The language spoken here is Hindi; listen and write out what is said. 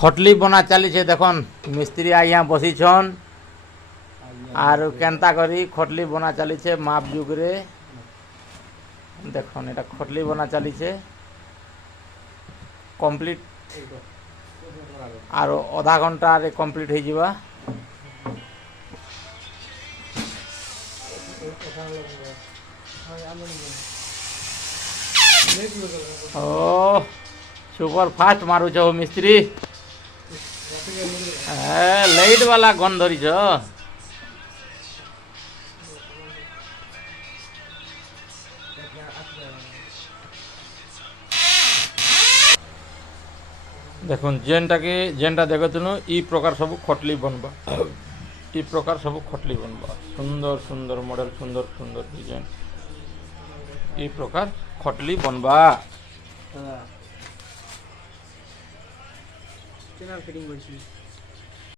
खटली बना चली देखन मिस्त्री आज्ञा बसीछन आर केनता करी खटली बना चली माप जुगरे देखन एटा खटली बना चली कंप्लीट आर आधा घंटा रे कंप्लीट हो जिबा। ओ सुपर फास्ट मारू छो मिस्त्री लाइट वाला गन धरी छ। देखुन जेनटा देखुनु ई प्रकार सब खटली बनबा ई प्रकार सब खटली बनबा सुंदर सुंदर मॉडल सुंदर सुंदर डिजाइन ई प्रकार खटली बनबा। चैनल फिटिंग करछि